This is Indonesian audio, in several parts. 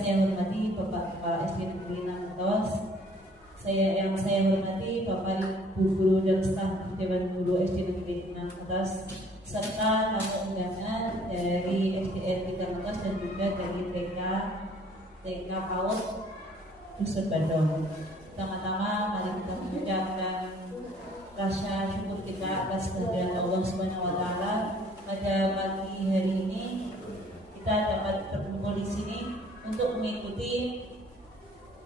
saya hormati Bapak Kepala SD Negeri Nangkawas, yang saya hormati Bapak Ibu Guru dan staf Dewan Guru SD Negeri Nangkawas, serta tamu undangan dari SDN 3 Nangkawas dan juga dari TK PAUD Dusun Bandung. Pertama-tama mari kita mengucapkan rasa syukur kita atas kehadiran Allah Subhanahu wa taala pada pagi hari ini. Kita dapat berkumpul di sini untuk mengikuti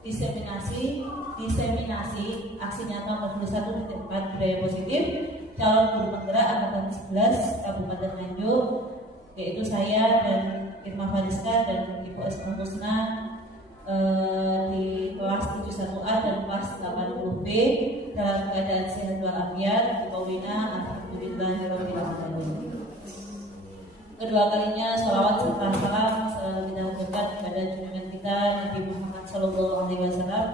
diseminasi aksi nyata 41.4 budaya positif calon guru penggerak angkatan 11 Kabupaten Nganjuk, yaitu saya dan Irma Fariska dan Ibu Asmaul Husna di kelas 71A dan kelas 80B dalam keadaan sehat walafiat. Alhamdulillahirabbil alamin. Kedua kalinya salawat serta salam selalu kita haturkan kepada junjungan kita Nabi Muhammad SAW.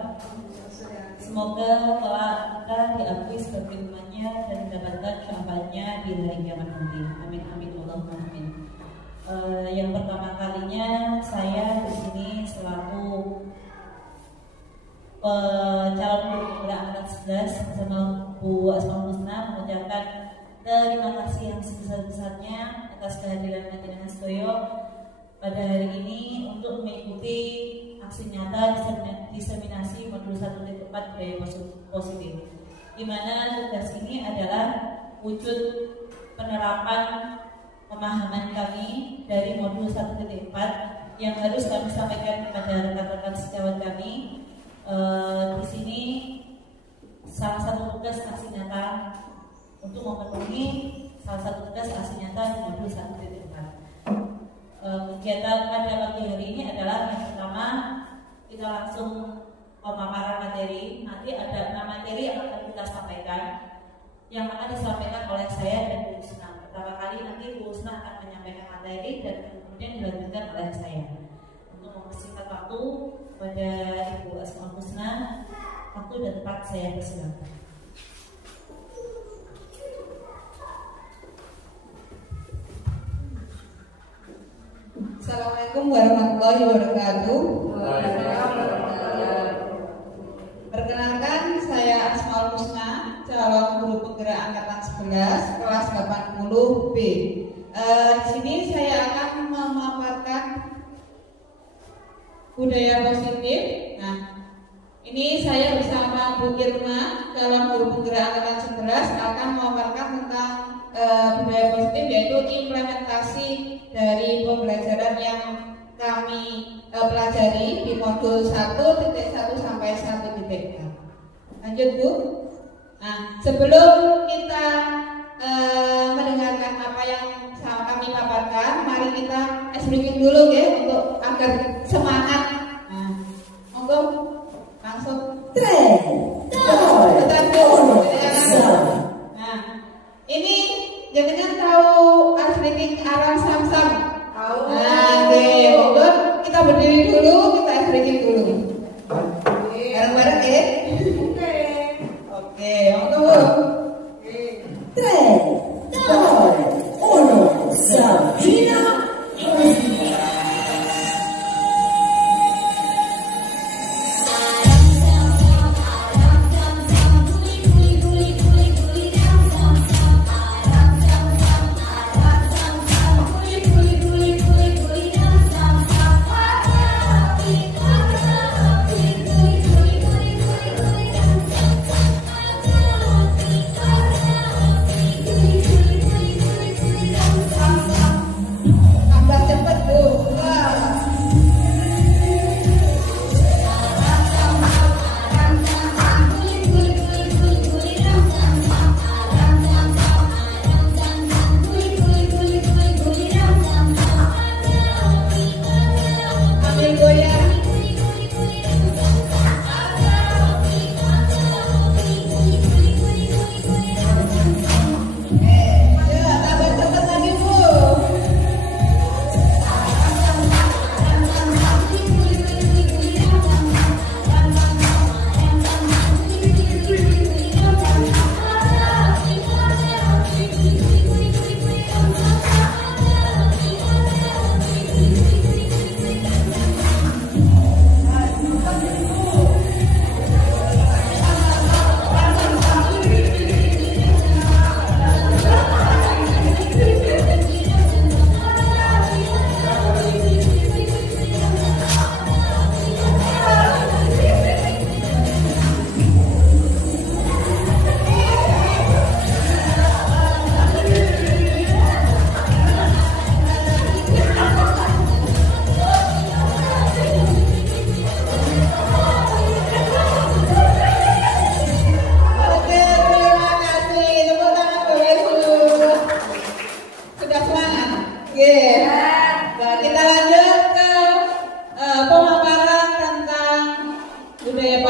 Semoga kelak kita diakui sebagai umatnya dan mendapatkan syafaatnya di hari kiamat nanti. Amin amin Allahumma amin. Yang pertama kalinya saya di sini selaku calon guru penggerak angkatan 11 bersama Bu Asmaul Husna mengucapkan terima kasih yang sebesar-besarnya atas kehadiran Panjenengan sedaya pada hari ini untuk mengikuti aksi nyata diseminasi modul 1.4 budaya positif, di mana tugas ini adalah wujud penerapan pemahaman kami dari modul 1.4 yang harus kami sampaikan kepada rekan-rekan sejawat kami. Di sini salah satu tugas aksi nyata untuk memenuhi salah satu tugas aksi nyata di modul 1.4. Kegiatan pada pagi hari ini adalah yang pertama kita langsung pemaparan materi. Nanti ada 6 materi yang akan kita sampaikan, yang akan disampaikan oleh saya dan Bu Husna. Pertama kali nanti Bu Husna akan menyampaikan materi dan kemudian dilanjutkan oleh saya. Untuk mempersingkat waktu pada Ibu Asmaul Husna, waktu dan tempat saya persilakan. Assalamualaikum warahmatullahi wabarakatuh. Perkenalkan, saya Asmaul Husna, calon guru penggerak angkatan 11 kelas 80B. Di sini saya akan memaparkan budaya positif. Nah, ini saya bersama Bu Irma, calon guru penggerak angkatan 11 akan memaparkan tentang budaya positif, yaitu implementasi dari pembelajaran yang kami pelajari di modul 1.1 sampai 1.6. Lanjut Bu. Nah, sebelum kita mendengarkan apa yang kami paparkan, mari kita briefing dulu ya, untuk agar semangat. Nah, monggo langsung ini jangan tahu ice-breaking arang sam-sam. Tahu. Nah, monggo kita berdiri dulu, kita ice-breaking dulu. Bareng-bareng ya. Oke, monggo. 3, 2, 1, Sabina.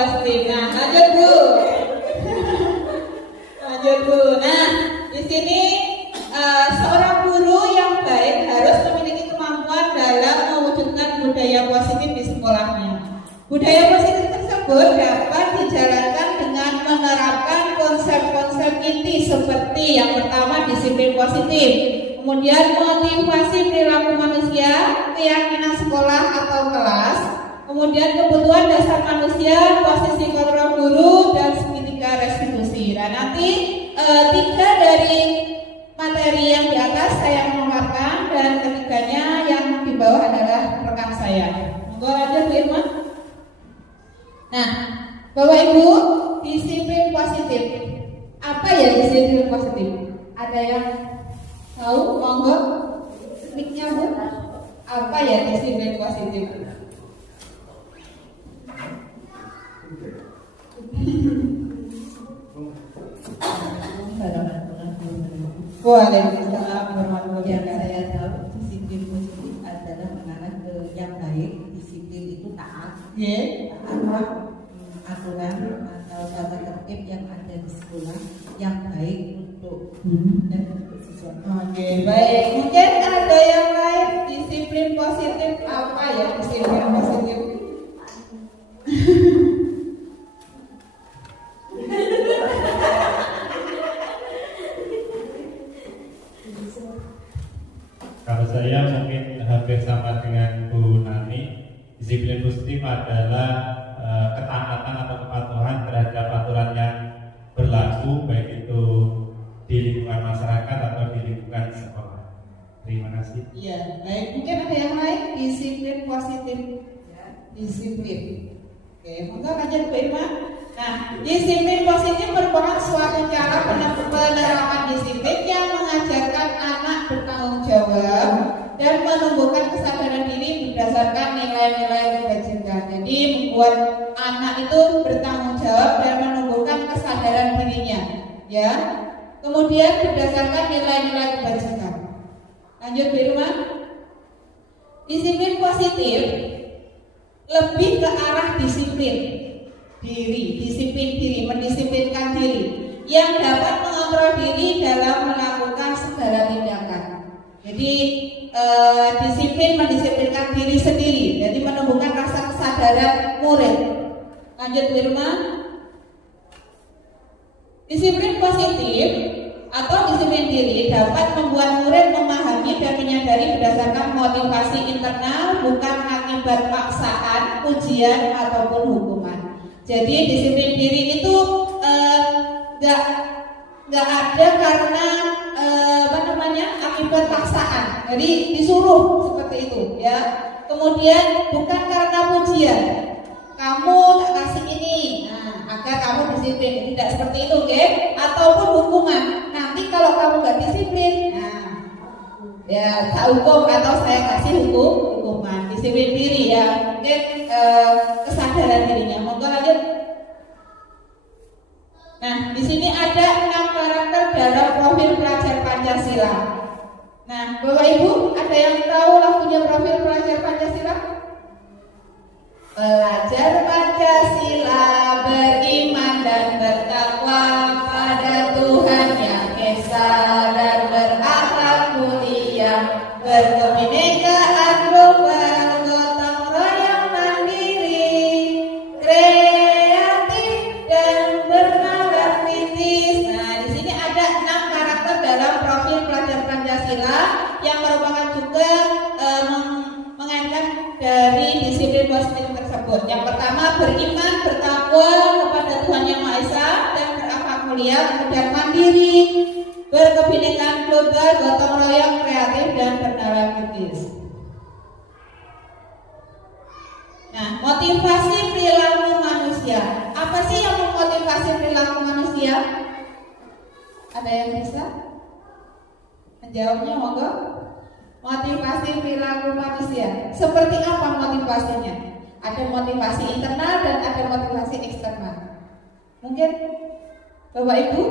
positif. Nah, lanjut Bu. Lanjut Bu. Nah, di sini seorang guru yang baik harus memiliki kemampuan dalam mewujudkan budaya positif di sekolahnya. Budaya positif tersebut dapat dijalankan dengan menerapkan konsep-konsep inti seperti yang pertama disiplin positif, kemudian motivasi perilaku manusia, keyakinan sekolah atau kelas, kemudian kebutuhan dasar manusia, posisi kontrol guru, dan segitiga restitusi. Dan nanti tiga dari materi yang di atas saya memaparkan dan ketiganya yang di bawah adalah rekan saya. Monggo lanjut Bu Irma. Nah, Bapak Ibu, disiplin positif. Apa ya disiplin positif? Ada yang tahu? Monggo mic-nya Bu. Apa ya disiplin positif? Waalaikumsalam warahmatullahi Yang wabarakatuh. saya tahu disiplin positif adalah mengarah ke yang baik. Disiplin itu taat, taat aturan atau tata tertib yang ada di sekolah yang baik untuk guru dan untuk siswa. Oke, baik. Mungkin ada yang lain disiplin positif apa ya disiplin positif? Kalau saya mungkin hampir sama dengan Bu Nani, disiplin positif adalah ketaatan atau kepatuhan terhadap aturan yang berlaku baik itu di lingkungan masyarakat atau di lingkungan sekolah. Terima kasih. Iya, baik. Mungkin ada yang lain disiplin positif. Disiplin. Oke, monggo lanjut Bu Irma. Nah, disiplin positif merupakan suatu cara penerapan disiplin yang mengajarkan anak bertanggung jawab dan menumbuhkan kesadaran diri berdasarkan nilai-nilai kebajikan. Jadi membuat anak itu bertanggung jawab dan menumbuhkan kesadaran dirinya, ya. Kemudian berdasarkan nilai-nilai kebajikan. Lanjut Bu Irma. Disiplin positif lebih ke arah disiplin diri, mendisiplinkan diri yang dapat mengontrol diri dalam melakukan segala tindakan. Jadi disiplin mendisiplinkan diri sendiri, jadi menumbuhkan rasa kesadaran murid. Lanjut Bu Irma. Disiplin positif atau disiplin diri dapat membuat murid memahami dan menyadari berdasarkan motivasi internal, bukan akibat paksaan, ujian ataupun hukuman. Jadi disiplin diri itu nggak ada karena akibat paksaan. Jadi disuruh seperti itu, ya. Kemudian bukan karena pujian. Kamu tak kasih ini, agar kamu disiplin. Tidak seperti itu, oke? Ataupun hukuman. Nanti kalau kamu nggak disiplin, ya tak hukum atau saya kasih hukuman. Disiplin diri, ya. Mungkin kesadaran dirinya. Monggo lanjut. Nah, di sini ada 6 karakter dalam profil pelajar Pancasila. Nah, Bapak Ibu, ada yang tahu lagunya profil pelajar Pancasila? Pelajar Pancasila beriman dan bertakwa pada Tuhan Yang Esa dan berakhlak mulia, berkebinekaan global, gotong royong mandiri, kreatif dan bernalar kritis. Nah, di sini ada 6 karakter dalam profil pelajar Pancasila yang merupakan juga mengaitkan dari disiplin positif tersebut. Yang pertama, beriman, bertakwa kepada Tuhan Yang Maha Esa dan berakhlak mulia, kemudian mandiri, berkebinekaan global, gotong royong, kreatif dan bernalar kritis. Nah, motivasi perilaku manusia. Apa sih yang memotivasi perilaku manusia? Ada yang bisa menjawabnya? Monggo. Motivasi perilaku manusia. Seperti apa motivasinya? Ada motivasi internal dan ada motivasi eksternal. Mungkin Bapak Ibu?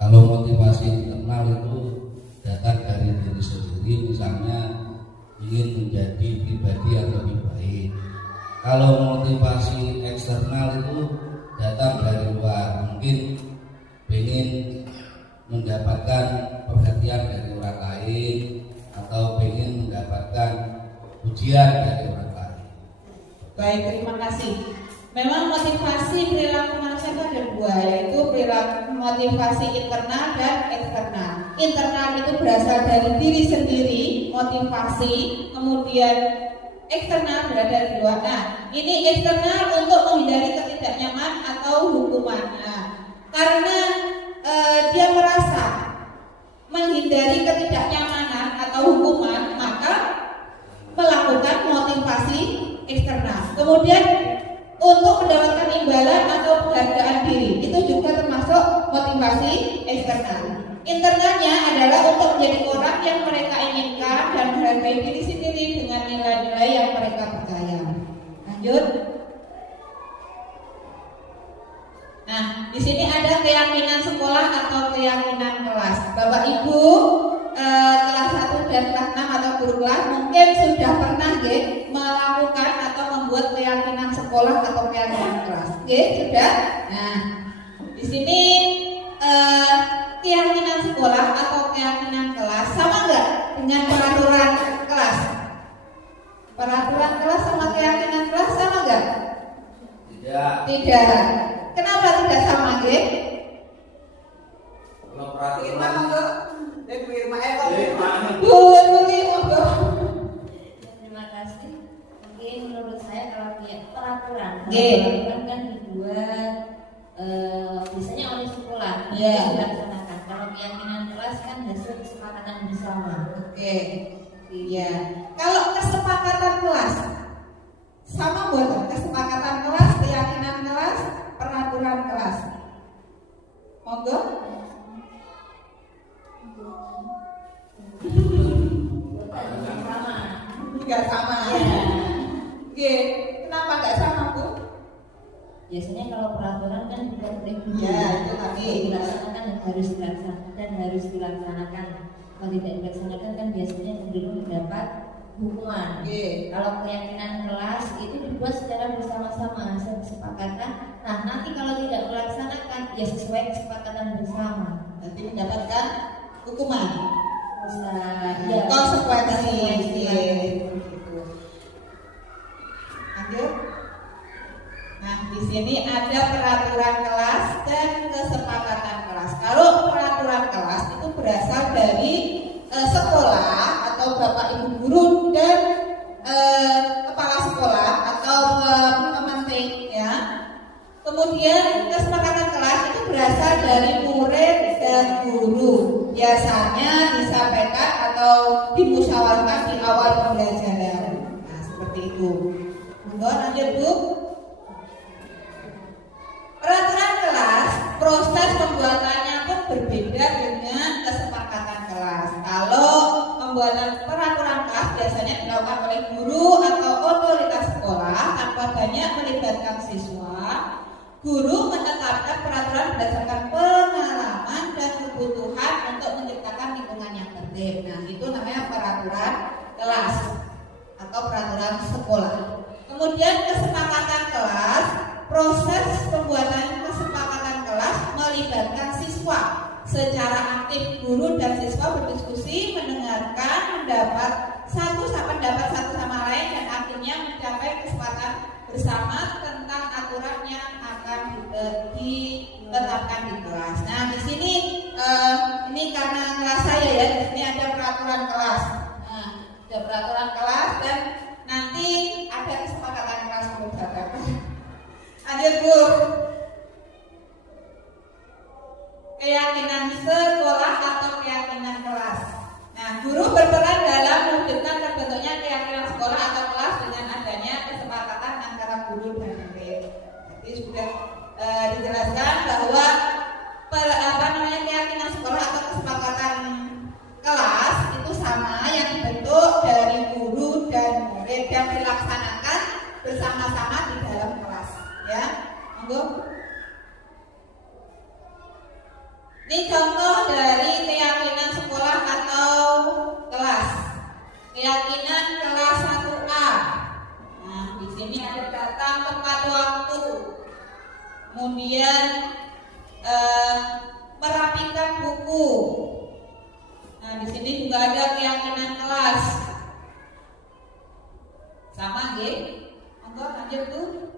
Kalau motivasi internal itu datang dari diri sendiri, misalnya ingin menjadi pribadi yang lebih baik. Kalau motivasi eksternal itu datang dari luar, mungkin ingin mendapatkan perhatian dari orang lain atau ingin mendapatkan pujian dari orang lain. Baik, terima kasih. Memang motivasi perilaku manusia itu ada dua, yaitu perilaku motivasi internal dan eksternal. Internal itu berasal dari diri sendiri, motivasi, kemudian eksternal berada di luar. Nah, ini eksternal untuk menghindari ketidaknyaman atau hukuman. Nah, karena dia merasa menghindari ketidaknyamanan atau hukuman, maka melakukan motivasi eksternal. Kemudian untuk mendapatkan imbalan atau penghargaan diri, itu juga termasuk motivasi eksternal. Internalnya adalah untuk menjadi orang yang mereka inginkan dan menghargai diri sendiri dengan nilai-nilai yang mereka percaya. Lanjut. Nah, di sini ada keyakinan sekolah atau keyakinan kelas. Bapak Ibu kelas 1 dan kelas 6 atau guru kelas mungkin sudah pernah melakukan atau membuat keyakinan sekolah atau keyakinan kelas. Sudah. Nah, di sini keyakinan sekolah atau keyakinan kelas sama enggak dengan peraturan kelas? Peraturan kelas sama keyakinan kelas sama enggak? Tidak. Kenapa tidak sama, Ge? Kalau peraturan Terima kasih. Mungkin menurut saya kalau peraturan kan dibuat biasanya oleh sekolah dilaksanakan. Kalau keyakinan kelas kan hasil kesepakatan bersama. Iya. Kalau kesepakatan kelas sama buat kesepakatan kelas, keyakinan kelas, peraturan kelas. Monggo. Enggak sama. Oke, kenapa enggak sama, Bu? Biasanya kalau peraturan kan dibuat oleh guru. Itu tadi dilaksanakan dan harus dilaksanakan. Kalau tidak dilaksanakan kan biasanya guru mendapat hukuman. Kalau keyakinan kelas itu dibuat secara bersama-sama hasil kesepakatan. Nah, nanti kalau tidak melaksanakan ya sesuai kesepakatan bersama. Nanti mendapatkan hukuman. Konsekuensi. Lanjut. Nah, di sini ada peraturan kelas dan kesepakatan kelas. Kalau peraturan kelas itu berasal dari sekolah atau bapak ibu guru dan kepala sekolah atau pemantik, ya. Kemudian kesepakatan kelas itu berasal dari murid dan guru. Biasanya disampaikan atau dimusyawarahkan di awal pembelajaran. Nah, seperti itu. Lanjut, Bu. Peraturan kelas, proses pembuatannya pun berbeda dengan kesepakatan kelas. Kalau pembuatan peraturan kelas biasanya dilakukan oleh guru atau otoritas sekolah tanpa banyak melibatkan siswa. Guru menetapkan peraturan berdasarkan pengalaman dan kebutuhan untuk menciptakan lingkungan yang tertib. Nah, itu namanya peraturan kelas atau peraturan sekolah. Kemudian kesepakatan kelas, proses pembuatan kesepakatan kelas melibatkan siswa. Secara aktif guru dan siswa berdiskusi, mendengarkan pendapat satu sama lain dan akhirnya mencapai kesepakatan bersama tentang aturan yang akan ditetapkan di kelas. Nah, di sini ini karena kelas saya ya, di sini ada peraturan kelas. Nah, ada peraturan kelas dan nanti ada kesepakatan kelas bersama. Ada, Bu. Keyakinan sekolah atau keyakinan kelas. Nah, guru berperan dalam mewujudkan terbentuknya keyakinan sekolah atau kelas dengan adanya kesepakatan antara guru dan murid. Jadi sudah dijelaskan bahwa keyakinan sekolah atau kesepakatan kelas itu sama yang dibentuk dari guru dan murid yang dilaksanakan bersama-sama di dalam kelas. Ya, monggo. Ini contoh dari keyakinan Nah, di sini juga ada keyakinan kelas. Sama nggih? Monggo lanjut tuh.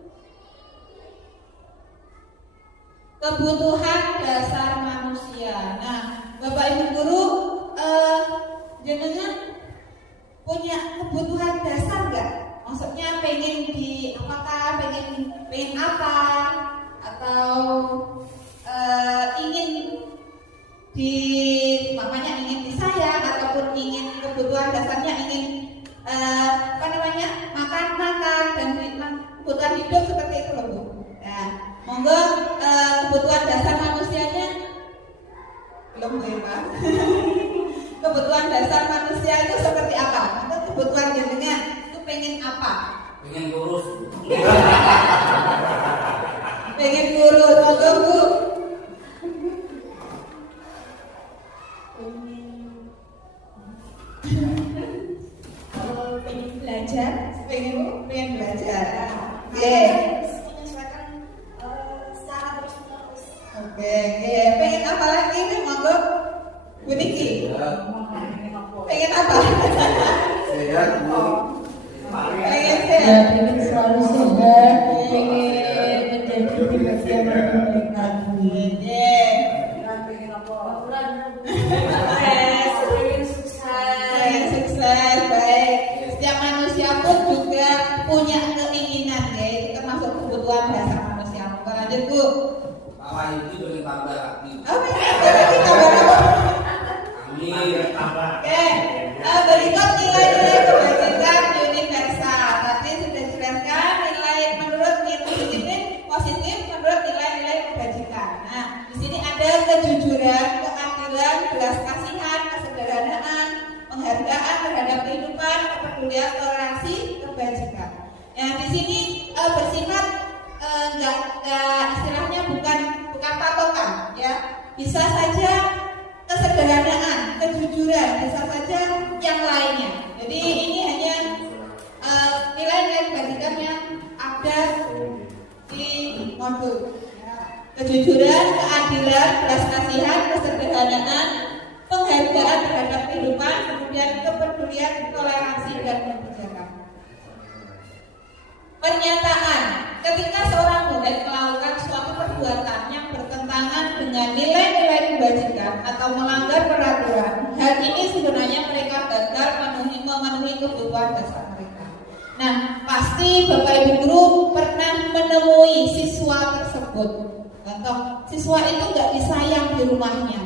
Kebutuhan dasar manusia. Nah, Bapak Ibu guru, jenengan punya kebutuhan dasar nggak? Maksudnya pengen apakah pengen apa? Atau ingin ingin disayang, ataupun ingin kebutuhan dasarnya ingin makan dan kebutuhan hidup seperti itu loh Bu. Nah, monggo kebutuhan dasar manusianya belum Bu Pak. Kebutuhan dasar manusia itu seperti apa? Atau kebutuhan jenengan itu pengen apa? Pengen kurus. Pengen kurus, monggo Bu. Pengen belajar, pengen belajar. Menyesuaikan secara terus-menerus. Oke, pengen apa lagi nih monggo? Bu Niki. Pengen apa? Sehat, Bu. Pengen sehat. Pengen selalu sehat, pengen menjadi pribadi yang menyenangkan. Pengen sukses, baik. Setiap manusia pun juga punya keinginan, ya. Itu termasuk kebutuhan dasar manusia. Lanjut Bu. Bapak Ibu pengen tambah aktif. Kita berapa? Amin. Oke, berikut nilai-nilai kebajikan universal. Tadi sudah dijelaskan nilai menurut positif menurut nilai-nilai kebajikan. Nah, di sini ada kejujuran, keadilan, belas kasihan, kesederhanaan, penghargaan terhadap kehidupan, kepedulian, toleransi, kebajikan. Nah, di sini bersifat istilahnya bukan patokan, ya. Bisa saja kesederhanaan, kejujuran, bisa saja yang lainnya. Jadi ini hanya nilai-nilai kebajikan yang ada di modul. Kejujuran, keadilan, belas kasihan, kesederhanaan, penghargaan terhadap kehidupan, kemudian kepedulian, toleransi, dan kebijakan. Pernyataan: ketika seorang murid melakukan suatu perbuatan yang bertentangan dengan nilai-nilai kebajikan atau melanggar peraturan, hal ini sebenarnya mereka gagal memenuhi kebutuhan dasar mereka. Nah, pasti Bapak Ibu guru pernah menemui siswa tersebut. Contoh, siswa itu nggak disayang di rumahnya.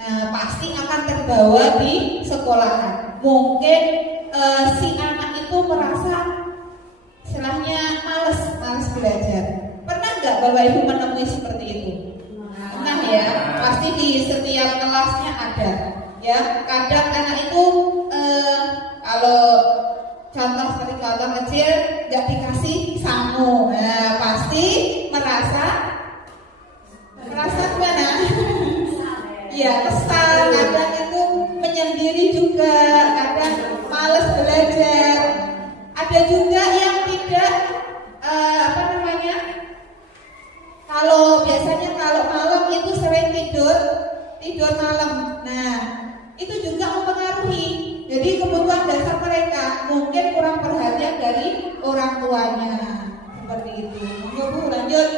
Nah, pasti akan terbawa di sekolahan. Mungkin si anak itu merasa istilahnya males belajar. Pernah nggak Bapak Ibu menemui seperti itu? Pernah ya, pasti di setiap kelasnya ada. Ya, kadang anak itu kalau contoh kecil nggak dikasih sangu, nah pasti merasa gimana? Iya, kesal. Kadang itu menyendiri juga, kadang males belajar. Ada juga yang tidak kalau malam itu sering tidur malam. Nah, itu juga mempengaruhi. Jadi kebutuhan dasar mereka mungkin kurang perhatian dari orang tuanya. Seperti itu. Monggo Bu, lanjut.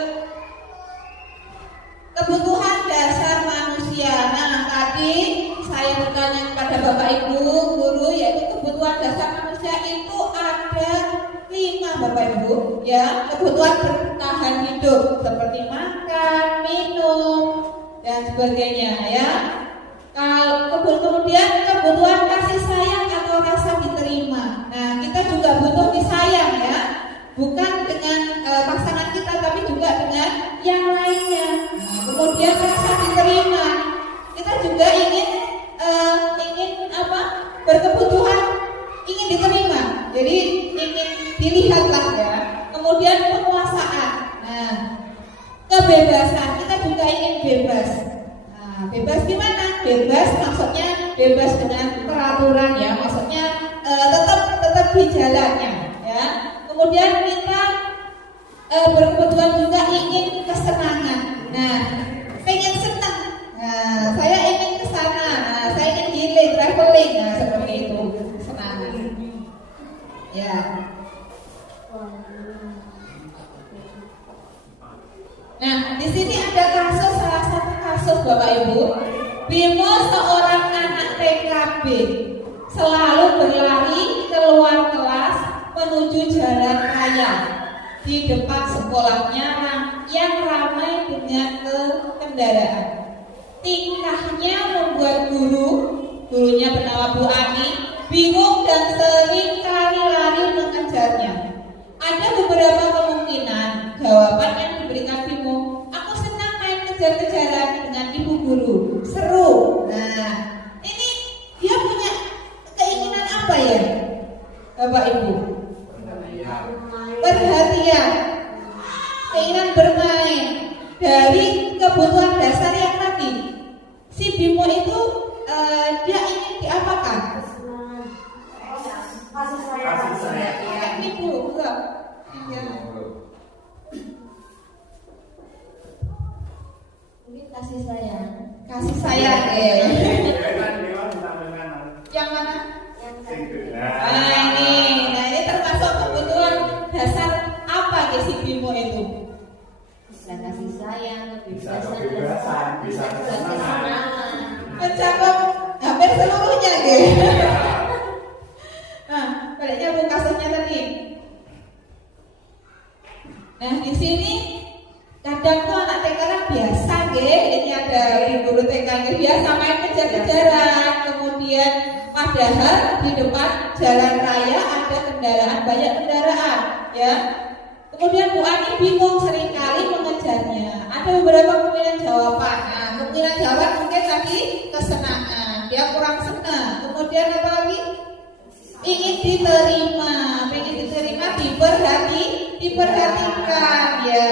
Kebutuhan dasar manusia. Nah, tadi saya bertanya kepada Bapak Ibu guru, yaitu kebutuhan dasar manusia itu ada 5 Bapak Ibu, ya. Kebutuhan bertahan hidup seperti makan, minum, dan sebagainya, ya. Kemudian kebutuhan kasih sayang atau rasa diterima. Nah, kita juga butuh disayang, ya. Bukan dengan pasangan kita, tapi juga dengan yang lainnya. Nah, kemudian rasa diterima. Kita juga ingin berkebutuhan ingin diterima. Jadi ingin dilihatlah, ya. Kemudian penguasaan. Nah, kebebasan. Kita juga ingin bebas. Nah, bebas gimana? Bebas maksudnya bebas dengan peraturan, ya. Maksudnya tetap di jalannya, ya. Kemudian kita berkebutuhan juga ingin kesenangan. Nah, pengen senang. Nah, saya ingin ke sana. Nah, saya ingin healing, traveling, nah seperti itu kesenangan. Ya. Nah, di sini ada kasus, salah satu kasus Bapak Ibu. Bimo seorang anak TKB selalu berlari keluar kelas menuju jalan raya di depan sekolahnya yang ramai dengan kendaraan. Tingkahnya membuat gurunya bernama Bu Ani bingung dan sering kali lari mengejarnya. Ada beberapa kemungkinan jawaban yang diberikan Bimo. Aku senang main kejar-kejaran dengan ibu guru, seru. Nah, ini dia punya keinginan apa ya, Bapak Ibu? Perhatian, keinginan bermain. Dari kebutuhan dasar yang tadi, si Bimo itu dia ingin diapakan? Kasih sayang. Ibu, Mungkin kasih sayang. kasih sayang. Yang mana? Nah ini termasuk kebutuhan dasar apa ya si Bimo itu? Bisa kasih sayang, kebebasan, bisa kesenangan. Mencakup hampir seluruhnya gitu. Nah, baliknya Bu kasusnya tadi. Nah, di sini kadang tuh anak TK kan biasa ini ada guru TK biasa main kejar-kejaran, kemudian padahal di depan jalan raya ada kendaraan, banyak kendaraan, ya. Kemudian Bu Ani bingung seringkali mengejarnya. Ada beberapa kemungkinan jawaban. Nah, kemungkinan jawaban mungkin tadi kesenangan, dia kurang senang. Kemudian apa lagi? Ingin diterima, diperhatikan. Ya,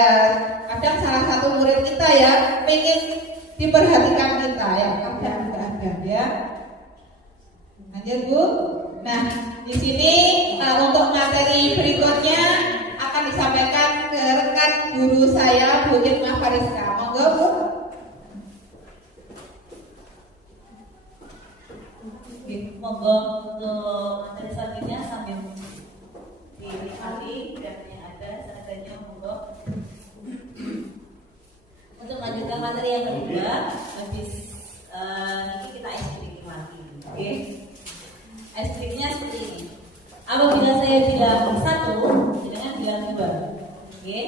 kadang salah satu murid kita ya pengen diperhatikan kita ya, kadang ada ya. Lanjut Bu. Nah, di sini untuk materi berikutnya akan disampaikan ke rekan guru saya Bu Irma Fariska. Monggo Bu. Monggo untuk materi selanjutnya sambil dinikmati dan yang ada seadanya monggo. Untuk melanjutkan materi yang kedua, habis nanti kita ice breaking lagi. Oke. Ice breakingnya seperti ini. Apabila saya bilang 1, jangan bilang 2. Oke.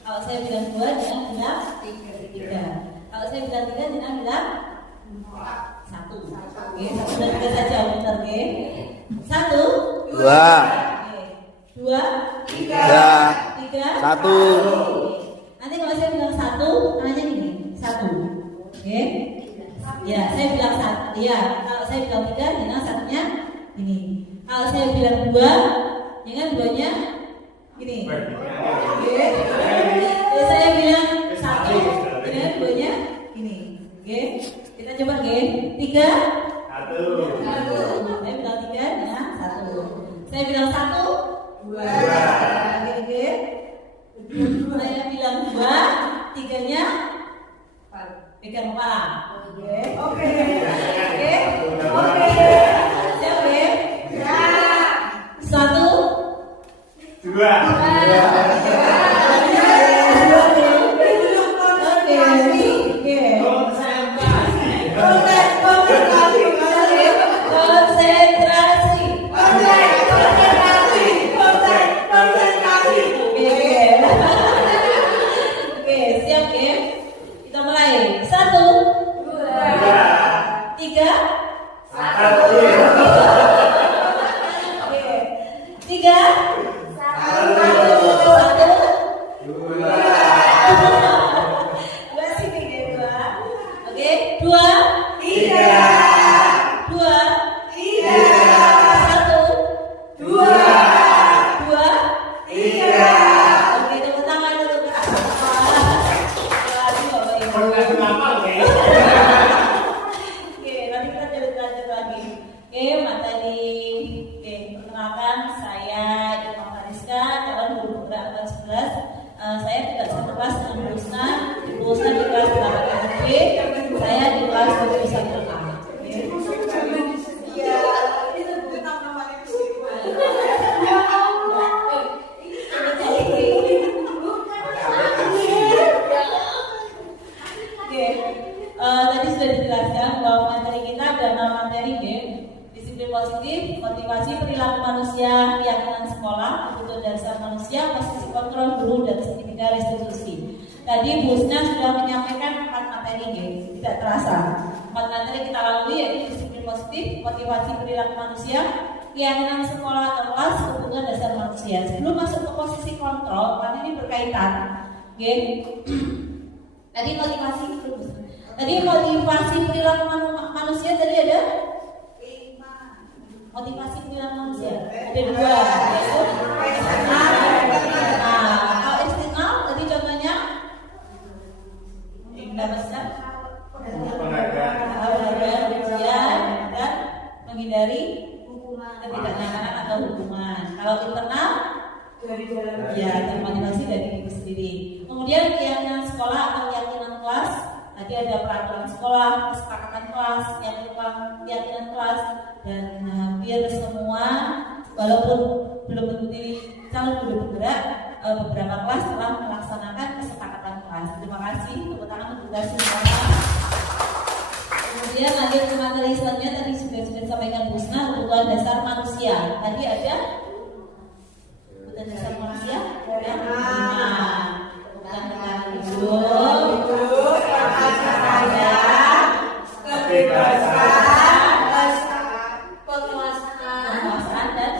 Kalau saya bilang 2, jangan bilang 3. Kalau saya bilang 3, jangan bilang 1. Oke, 1 dan 3 saja, bentar, oke. 1, 2, 2, 3, 1. Nanti kalau saya bilang 1, namanya gini, 1. Oke. Ya, saya bilang 1. Ya, kalau saya bilang 3, jangan satunya ini. Kalau saya bilang 2, jangan 2-nya gini. Oke. Kalau saya bilang 1, jangan 2-nya gini. Oke. Kita coba, oke. 3, 1. Saya bilang 3, jangan 1. Saya bilang 1, 2. Oke. Saya bilang 2, 3-nya pegang kepala. Oke. Siap ya? 1, 2. materi nggih. Disiplin positif, motivasi perilaku manusia, keyakinan sekolah, kebutuhan dasar manusia, posisi kontrol guru dan segitiga restitusi. Tadi Bu Husna sudah menyampaikan 4 materi nggih, tidak terasa. 4 materi kita lalui yaitu disiplin positif, motivasi perilaku manusia, keyakinan sekolah atau kelas, kebutuhan dasar manusia. Sebelum masuk ke posisi kontrol, karena ini berkaitan, nggih. Tadi motivasi perilaku manusia tadi ada motivasi perilaku manusia ada 2, yaitu kalau eksternal tadi contohnya mendapatkan penghargaan, ujian dan menghindari ketidaknyamanan atau hukuman. Kalau internal ya termotivasi dari diri sendiri. Kemudian keyakinan sekolah atau keyakinan kelas. Tadi ada peraturan sekolah, kesepakatan kelas, keyakinan kelas, dan hampir semua walaupun belum bergerak, beberapa kelas telah melaksanakan kesepakatan kelas. Terima kasih, tepuk tangan untuk kita semua. Kemudian lanjut ke materi selanjutnya, tadi sudah disampaikan Bu Husna, kebutuhan dasar manusia. Tadi ada kebutuhan dasar manusia yang 5. Hidup, kebebasan, penguasaan dan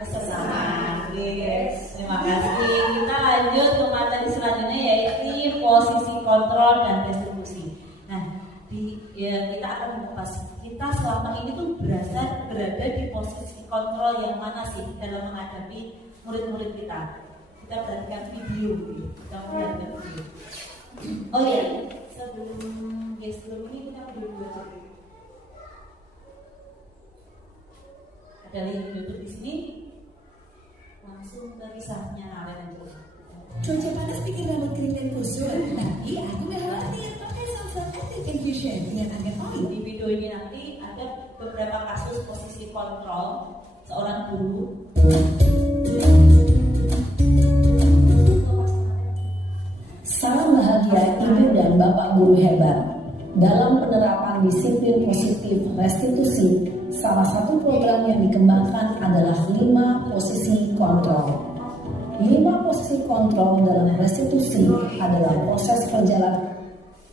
kesesamaan. Terima kasih. Kita lanjut ke materi selanjutnya yaitu posisi kontrol dan restitusi. Nah, kita akan mengupas kita selama ini tuh berada di posisi kontrol yang mana sih dalam menghadapi murid-murid kita. Kita perhatikan video. Oh iya, sebelum ini kita dulu ada yang duduk di sini, langsung ke kisahnya Naren aja. Cuaca panas bikin rambut kering dan kusut, tapi aku gak khawatir pakai Samsung Active Infusion dengan argan oil. Di video ini nanti ada beberapa kasus posisi kontrol seorang guru. Salam bahagia ibu dan bapak guru hebat. Dalam penerapan disiplin positif restitusi, salah satu program yang dikembangkan adalah 5 posisi kontrol. 5 posisi kontrol dalam restitusi adalah proses perjalanan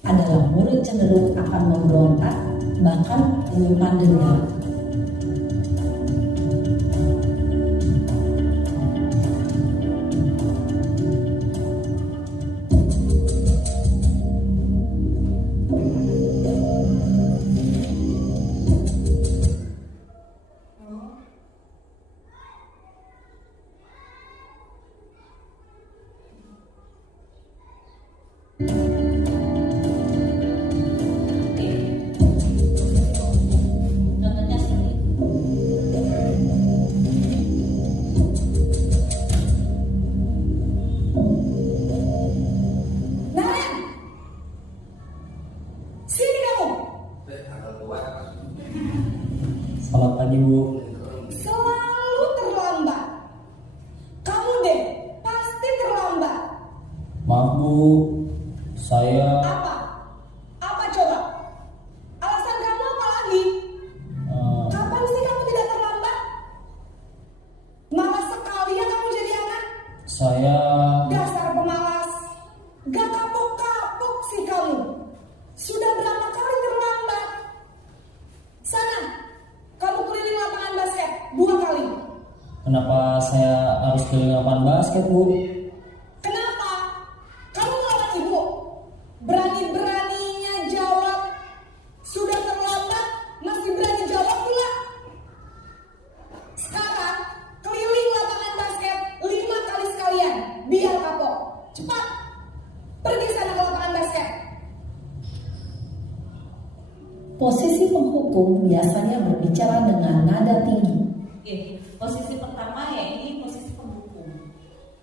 adalah murid cenderung akan memberontak, bahkan menyimpan dendam. Selamat pagi Bu. Selalu terlambat. Kamu deh pasti terlambat. Maaf Bu, saya Apa coba? Alasan kamu apa lagi? Kapan sih kamu tidak terlambat? Malas sekali ya kamu jadi anak. Saya Dasar pemalas. Gak kapok-kapok sih kamu. Sudah berapa kali terlambat? Sana, kamu keliling lapangan basket 2 kali. Kenapa saya harus keliling lapangan basket Bu? Kenapa? Kamu ngelawan ibu. Berani-beraninya jawab. Sudah terlambat, masih berani jawab pula. Sekarang, keliling lapangan basket 5 kali sekalian. Biar kapok. Cepat. Pergi sana ke lapangan basket. Posisi penghukum biasanya berbicara dengan nada tinggi. Oke, posisi pertama ya ini posisi penghukum.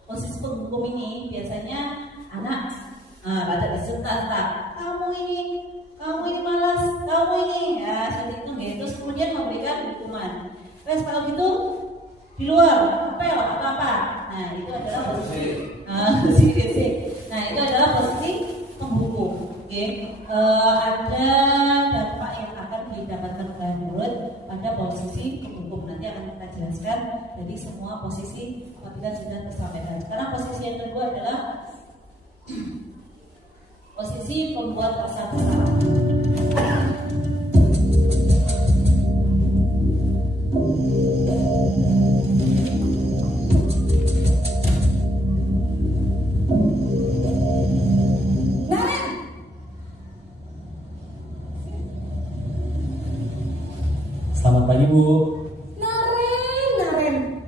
Posisi penghukum ini biasanya anak pada diserta, kamu ini malas, kamu ini ya seperti itu ya. Terus kemudian memberikan hukuman. Terus kalau gitu di luar apel atau apa? Nah itu adalah posisi Nah itu adalah posisi penghukum. Oke, ada dampak yang akan mendapatkan urayan nurut pada posisi hukum. Nanti akan kita jelaskan jadi semua posisi apabila sudah tersampaikan. Sekarang posisi yang kedua adalah posisi pembuat rasa bersalah. Selamat pagi, Bu. Naren,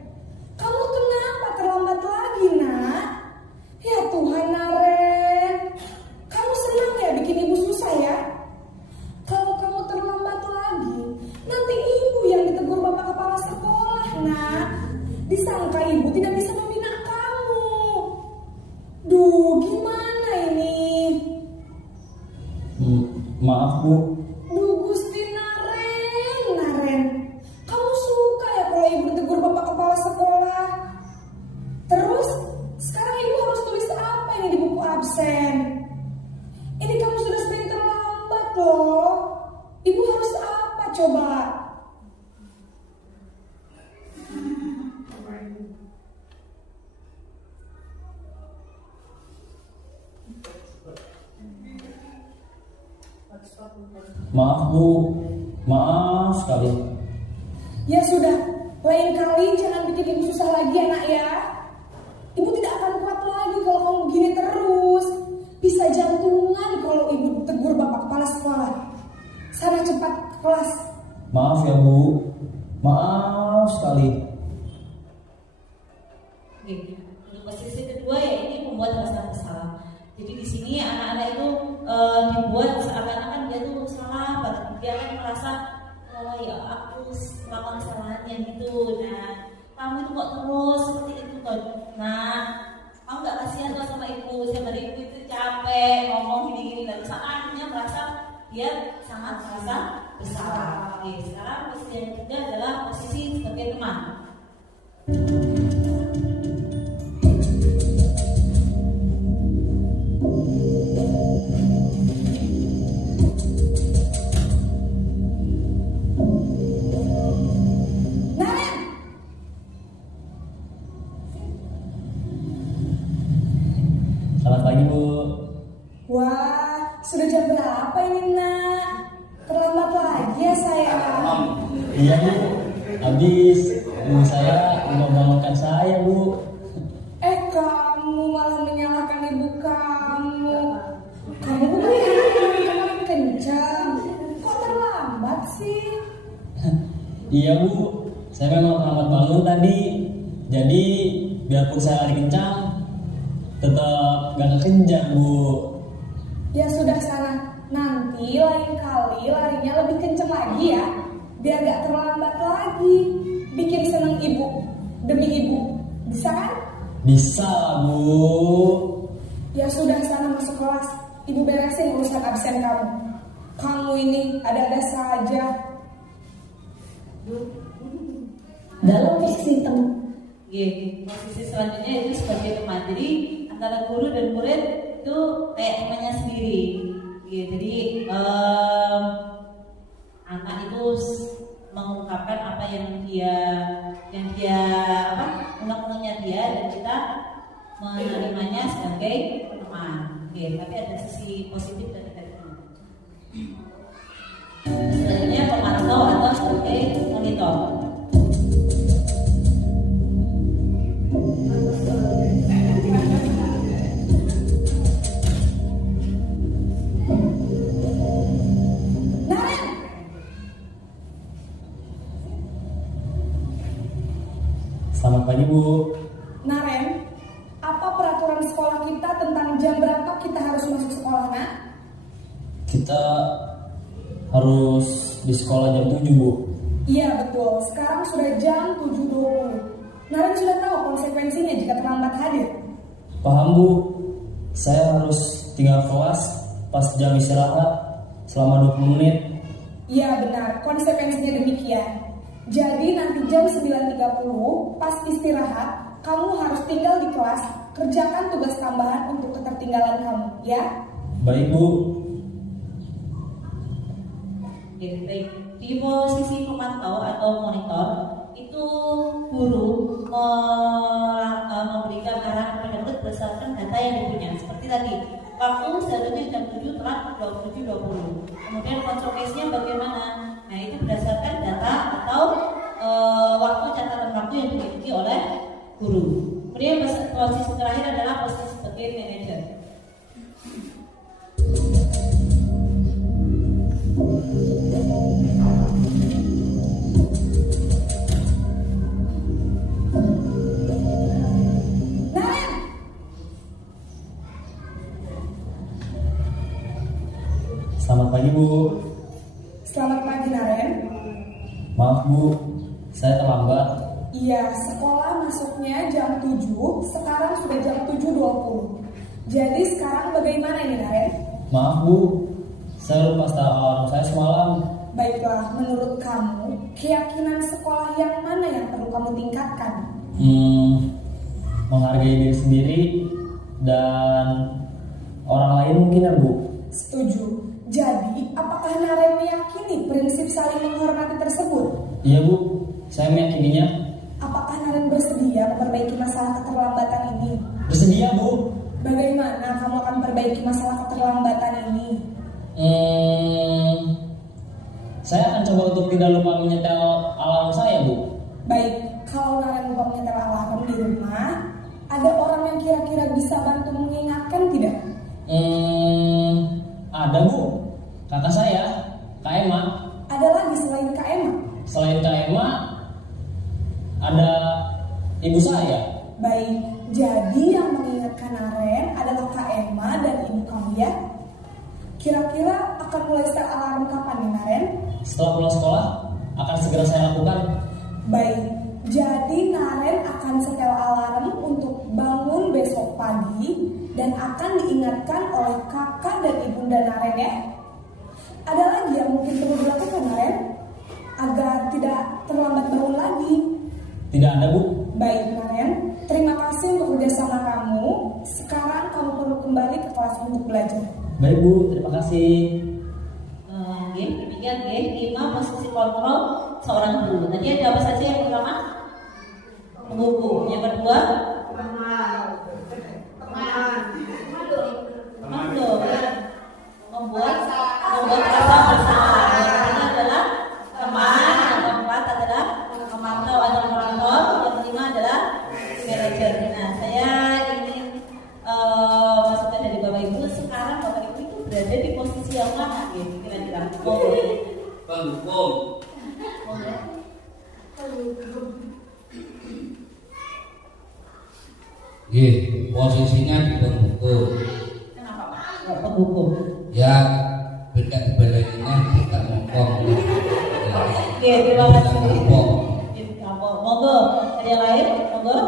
kamu kenapa terlambat lagi, Nak? Ya Tuhan, Naren, kamu senang ya bikin ibu susah ya? Kalau kamu terlambat lagi, nanti ibu yang ditegur bapak kepala sekolah, Nak. Disangka ibu tidak bisa membina kamu. Duh, gimana ini? Maaf, Bu. Duh, Gusti Naren, kamu suka ya kalau ibu ditegur bapak kepala sekolah? Terus, sekarang ibu harus tulis apa ini di buku absen? Ini kamu sudah sering terlambat loh. Ibu harus apa coba? Maaf, Bu. Maaf sekali. Ya sudah, lain kali jangan bikin ibu susah lagi ya, Nak ya. Ibu tidak akan kuat lagi kalau kamu begini terus. Bisa jantungan kalau ibu tegur bapak kepala sekolah. Sana cepat ke kelas. Maaf ya, Bu. Maaf sekali. Oke, untuk posisi kedua ya ini membuat rasa bersalah. Jadi di sini anak-anak itu dibuat seakan-akan dia tuh salah, dia akan merasa oh ya aku melakukan kesalahannya gitu. Nah, kamu itu kok terus seperti itu toh. Nah, kamu nggak kasihan toh sama ibu, sama ibu itu capek ngomong gini-gini dan saatnya merasa dia sangat merasa bersalah. Oke, sekarang posisi yang ketiga adalah posisi sebagai teman. Selamat pagi, Bu. Wah, sudah jam berapa ini, Nak? Terlambat lagi ya saya. Iya, Bu. Habis ibu saya membangunkan saya, Bu. Kamu malah menyalahkan ibu kamu. Kamu bukan yang kencang. Kok terlambat sih? Iya, Bu. Saya memang terlambat bangun tadi. Jadi biarpun saya lari kencang, tetap gak kekenjang, Bu. Ya sudah sana. Nanti lain kali larinya lebih kencang lagi ya. Biar gak terlambat lagi. Bikin seneng ibu. Demi ibu. Bisa kan? Bisa, Bu. Ya sudah sana masuk kelas. Ibu beresin urusan absen kamu. Kamu ini ada-ada saja. Dalam posisi Posisi selanjutnya itu sebagai teman. Jadi antara guru dan murid itu kayak temannya sendiri. Jadi anak itu mengungkapkan apa yang dia unek-uneknya dia dan kita menerimanya sebagai teman. Tapi ada sisi positif dan negatif. Selanjutnya pemantau atau sebagai monitor. Selamat pagi, Bu. Naren, apa peraturan sekolah kita tentang jam berapa kita harus masuk sekolah, Nak? Kita harus di sekolah jam 7, Bu. Iya betul, sekarang sudah jam 7.20. Naren sudah tahu konsekuensinya jika terlambat hadir. Paham, Bu. Saya harus tinggal kelas pas jam istirahat selama 20 menit. Iya benar, konsekuensinya demikian. Jadi nanti jam 9.30 pas istirahat, kamu harus tinggal di kelas, kerjakan tugas tambahan untuk ketertinggalan kamu, ya? Baik, Bu. Baik. Di Di posisi pemantau atau monitor itu guru memberikan arahan kepada murid berdasarkan data yang dipunya. Seperti tadi, waktu seharusnya jam 7 telah 27.20. Kemudian control case-nya bagaimana? Nah, itu berdasarkan data atau waktu catatan waktu yang dimiliki oleh guru. Kemudian posisi terakhir adalah posisi sebagai manajer. Selamat pagi Bu. Selamat pagi Naren. Maaf Bu, saya terlambat. Iya, sekolah masuknya jam 7, sekarang sudah jam 7.20. Jadi sekarang bagaimana ini Naren? Maaf Bu, saya lupa start alarm saya semalam. Baiklah, menurut kamu, keyakinan sekolah yang mana yang perlu kamu tingkatkan? Menghargai diri sendiri dan orang lain mungkin ya Bu. Setuju. Jadi, apakah Naren meyakini prinsip saling menghormati tersebut? Iya Bu, saya meyakininya. Apakah Naren bersedia memperbaiki masalah keterlambatan ini? Bersedia Bu. Bagaimana kamu akan perbaiki masalah keterlambatan ini? Saya akan coba untuk tidak lupa menyetel alarm saya Bu. Baik, kalau Naren lupa menyetel alarm di rumah, ada orang yang kira-kira bisa bantu mengingatkan tidak? Ada Bu, kakak saya, Kak Emma. Ada lagi selain Kak Emma? Selain Kak Emma, ada ibu saya. Baik, jadi yang mengingatkan Naren adalah Kak Emma dan ibu kamu ya? Kira-kira akan mulai setel alarm kapan nih Naren? Setelah pulang sekolah, akan segera saya lakukan. Baik, jadi Naren akan setel alarm untuk bangun besok pagi dan akan diingatkan oleh kakak dan ibunda Naren ya. Ada lagi yang mungkin perlu dilakukan Naren agar tidak terlambat bangun lagi? Tidak ada Bu. Baik Naren, terima kasih untuk kerjasama kamu. Sekarang kamu perlu kembali ke kelas untuk belajar. Baik Bu, terima kasih. Demikian 5 posisi kontrol seorang guru. Tadi ada apa saja? Yang pertama menghukum, yang kedua membuat rasa bersalah. Yang ketiga adalah teman. Yang keempat adalah memantau atau monitor. Yang kelima adalah manajer. Nah, saya ingin masukkan dari Bapak Ibu. Sekarang Bapak Ibu itu berada di posisi yang mana? Kira-kira Penghukum. Posisinya di penghukum. Kenapa Pak? Penghukum. Ya, beda dibandingnya kita ngomong. Oke, terima kasih. Monggo, ada yang lain? Monggo,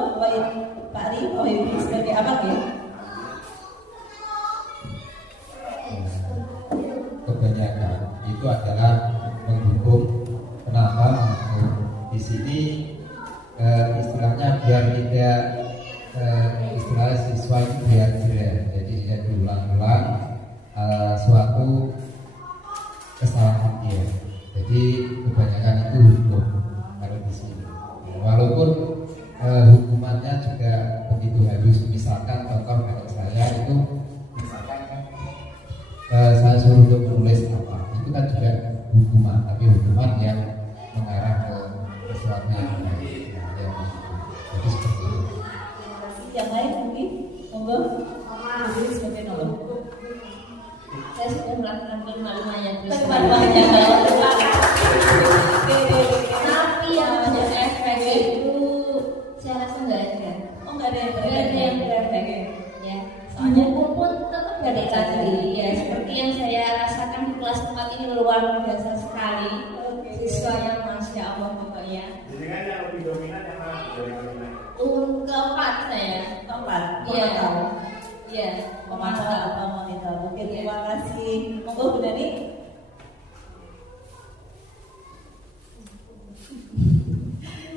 Pak Ali, Ibu sebagai apa ya? Kebanyakan itu adalah menghukum. Kenapa menghukum? Di sini istilahnya biar tidak istilah siswa itu biar tidak, jadi tidak diulang-ulang suatu kesalahan dia. Jadi kebanyakan itu hukum kalau di sini. Walaupun hukumannya juga begitu halus. Misalkan contoh kayak saya itu, misalkan saya suruh untuk menulis apa, itu kan juga hukuman, tapi hukuman yang mengarah ke sesuatu yang baik. Jadi seperti itu. Yang lain mungkin, monggo. Sebagai nolong. Saya sudah melakukan kelima yang tapi yang untuk efek itu saya rasa nggak ada. Oh, nggak ada yang berefek ya. Soalnya pun tetap dari tadi ya, seperti yang saya rasakan di kelas 4 ini luar biasa sekali. Siswa yang masya Allah pokoknya. Jadi kan yang lebih dominan yang mana dari dominan? Keempat saya. Keempat. Iya. Iya. Pemantau atau monitor. Oke, terima kasih. Monggo Bu Dani.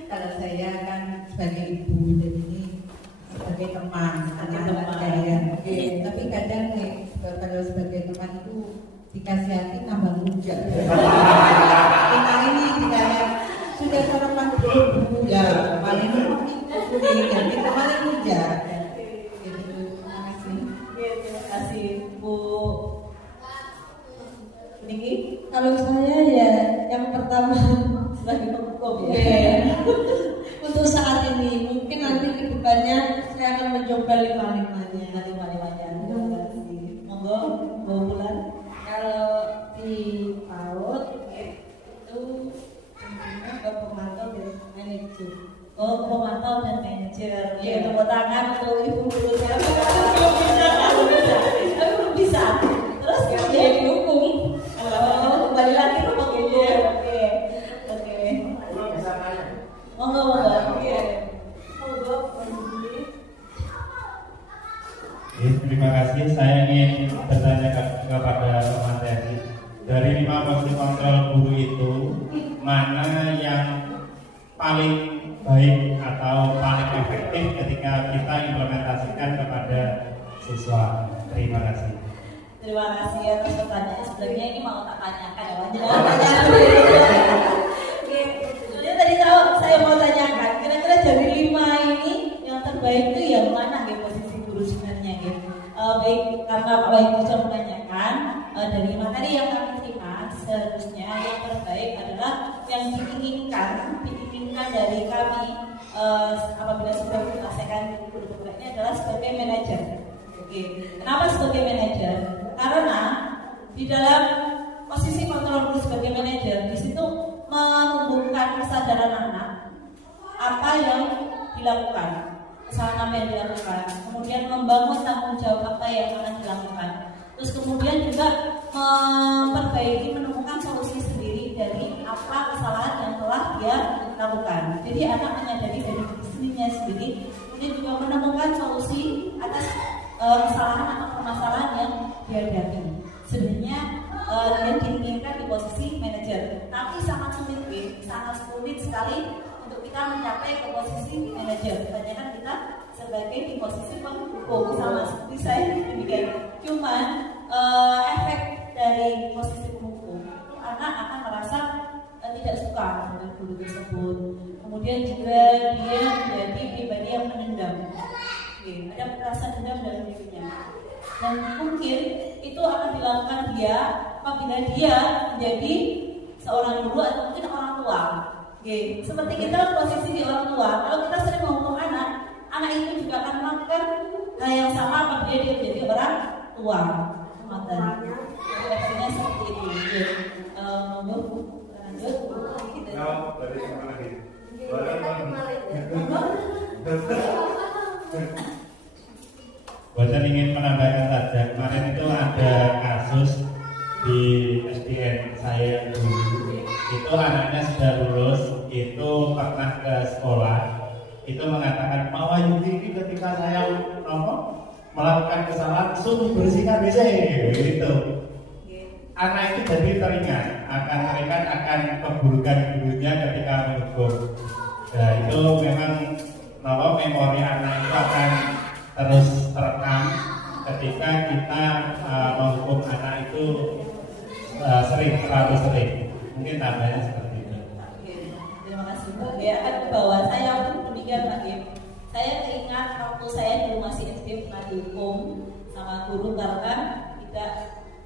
Kalau saya kan sebagai ibu dan ini sebagai teman anak-anak saya. Tapi kadang kalau sebagai teman itu dikasih hati tambah muda. Kita pertama sebagai penghukum ya. Untuk saat ini, mungkin nanti ke depannya saya akan mencoba lima-limanya. Terima kasih. Monggo, Bulan. Kalau di PAUD itu tentunya ke pemantau dan manajer. Oh, pemantau dan manajer. Ya, tepuk tangan untuk ibu guru saya. Belum bisa. Terus kemudian dihukum. Kembali lagi ke penghukum. Oke. Monggo. Terima kasih. Saya ingin bertanya kepada pemateri. Dari 5 posisi kontrol guru itu, mana yang paling baik atau paling efektif ketika kita implementasikan kepada siswa? Terima kasih. Terima kasih atas pertanyaan. Sebenarnya ini mau tak tanyakan ya, Oke, sebenarnya tadi saya mau tanyakan, kira-kira dari 5 ini yang terbaik itu yang mana ya posisi guru sebenarnya ya? Baik, karena Pak Wahyu sudah menanyakan dari materi yang kami terima, seharusnya yang terbaik adalah yang diinginkan dari kami apabila sudah menyelesaikan guru ini adalah sebagai manajer. Oke, kenapa sebagai manajer? Karena di dalam posisi kontrol guru sebagai manajer, di situ menumbuhkan kesadaran anak apa yang dilakukan, kesalahan apa yang dilakukan, kemudian membangun tanggung jawab apa yang akan dilakukan, terus kemudian juga memperbaiki, menemukan solusi sendiri dari apa kesalahan yang telah dia lakukan. Jadi anak menyadari dari dirinya sendiri, kemudian juga menemukan solusi atas kesalahan atau permasalahan yang dihadapi. Sebenarnya dia diinginkan di posisi manajer, tapi sangat sulit sekali untuk kita mencapai ke posisi manajer. Kebanyakan kita sebagai di posisi penghukum, sama seperti saya demikian. Cuman efek dari posisi penghukum itu anak akan merasa tidak suka dengan guru tersebut. Kemudian juga dia menjadi pribadi yang menendam. Ada perasaan dendam dalam dirinya. Dan mungkin itu akan dilakukan dia apabila dia menjadi seorang guru atau mungkin orang tua. Seperti kita posisi di orang tua, kalau kita sering menghukum anak itu juga akan melakukan hal yang sama apabila dia menjadi orang tua. Jadi efeknya seperti itu. Lanjut. Dari mana lagi? Saya ingin menambahkan saja, kemarin itu ada kasus di SDN saya dulu, itu anaknya sudah lulus, itu pernah ke sekolah, itu mengatakan bahwa ini ketika saya melakukan kesalahan suruh bersihkan WC gitu. Anak itu jadi teringat akan keburukan gurunya ketika menghukum. Nah, itu memang memori anak itu akan terus terekam ketika kita menghukum anak itu terlalu sering. Mungkin tambahnya seperti itu. Terima kasih Pak. Ya, kan ke bawah saya pun demikian Pak Kim. Saya ingat waktu saya dulu masih SD pernah dihukum sama guru karena tidak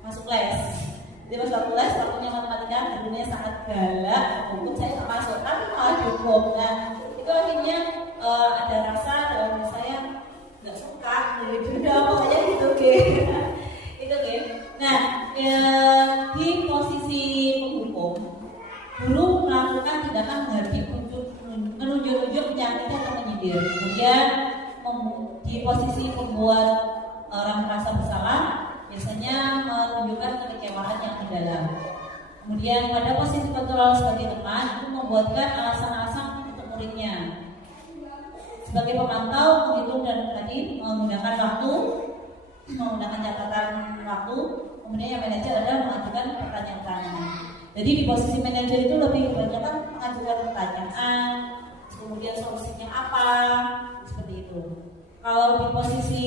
masuk les. Jadi pas waktu les, waktunya matematika, gurunya sangat galak, hukum saya tak masuk, tapi malah dihukum. Nah, itu akhirnya ada rasa dalam saya nggak suka dari benda pokoknya gitu itu Nah, di posisi penghukum, guru melakukan tindakan menunjuk-nunjuk, menyakiti atau menyindir. Kemudian di posisi membuat orang merasa bersalah, biasanya menunjukkan kekecewaan yang mendalam. Kemudian pada posisi kontrol sebagai teman, itu membuatkan alasan-alasan untuk muridnya. Sebagai pemantau, menghitung dan tadi menggunakan waktu, menggunakan catatan waktu. Kemudian yang manajer adalah mengajukan pertanyaan-pertanyaan. Jadi di posisi manajer itu lebih kebanyakan mengajukan pertanyaan, kemudian solusinya apa, seperti itu. Kalau di posisi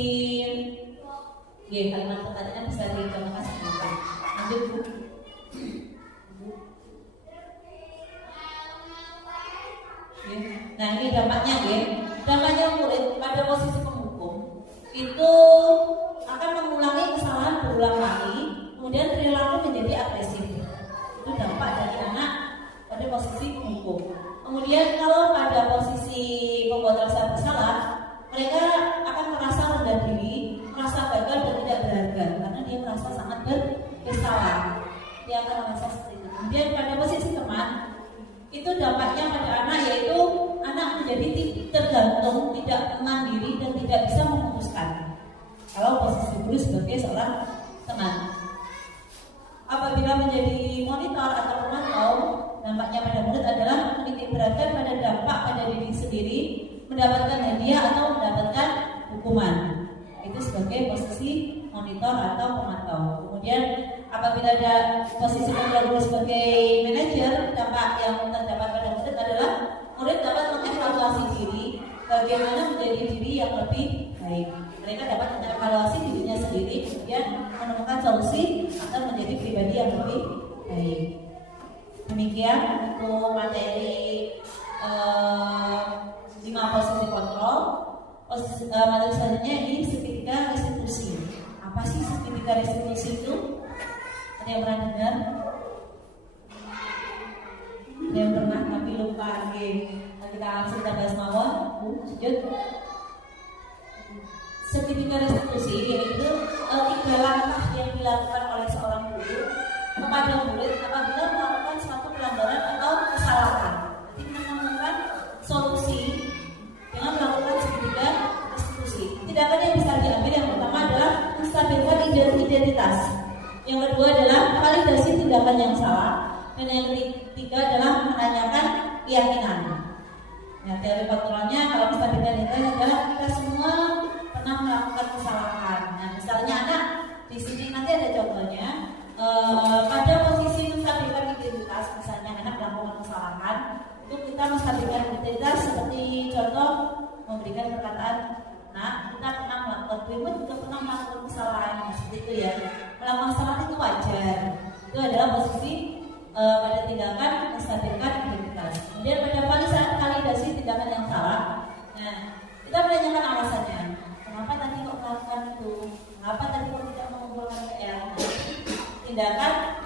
kalimat pertanyaan bisa dicontohkan seperti itu. Lanjut Bu. Nah ini dampaknya dampaknya murid pada posisi penghukum itu akan mengulangi kesalahan berulang kali, kemudian perilaku menjadi agresif. Itu dampak dari anak Kemudian kalau pada posisi pembuat rasa bersalah, mereka akan merasa rendah diri, merasa gagal dan tidak berharga karena dia merasa sangat bersalah. Dia akan merasa seperti itu. Kemudian pada posisi teman, itu dampaknya pada anak yaitu anak menjadi tergantung, tidak mandiri dan tidak bisa memutuskan. Kalau posisi guru sebagai seorang teman, apabila menjadi monitor atau pemantau, dampaknya pada murid adalah menitik beratkan pada dampak pada diri sendiri, mendapatkan hadiah atau mendapatkan hukuman. Itu sebagai posisi monitor atau pemantau. Kemudian apabila ada posisi guru sebagai manajer, dampak yang terdapat pada murid adalah murid dapat mengevaluasi diri, bagaimana menjadi diri yang lebih baik. Mereka dapat mengevaluasi dirinya sendiri, kemudian menemukan solusi agar menjadi pribadi yang lebih baik. Demikian untuk materi 5 posisi kontrol. Materi selanjutnya ini segitiga restitusi. Apa sih segitiga restitusi itu? Ada yang pernah dengar? Ada yang pernah tapi lupa lagi? Kita langsung kita bahas mawon. Lanjut. Segitiga restitusi yaitu 3 langkah yang dilakukan oleh seorang guru kepada murid apabila melakukan suatu pelanggaran atau kesalahan. Jadi menemukan solusi dengan melakukan segitiga restitusi. Tindakan yang bisa diambil yang pertama adalah menstabilkan identitas. Yang kedua adalah validasi tindakan yang salah. Dan yang ketiga adalah menanyakan keyakinan. Nah, teori faktualnya kalau menstabilkan identitas adalah kita semua pernah melakukan kesalahan. Nah, misalnya anak di sini nanti ada contohnya. Pada posisi menstabilkan identitas, misalnya anak melakukan kesalahan, itu kita menstabilkan identitas seperti contoh memberikan perkataan, nah kita pernah melakukan, Bimo juga pernah melakukan kesalahan, nah, seperti itu ya. Melakukan kesalahan itu wajar. Itu adalah posisi pada tindakan menstabilkan identitas. Kemudian pada validasi tindakan yang salah, nah kita menanyakan alasannya. Kenapa tadi kok melakukan itu? Kenapa tadi kok tidak mengumpulkan PR? Tindakan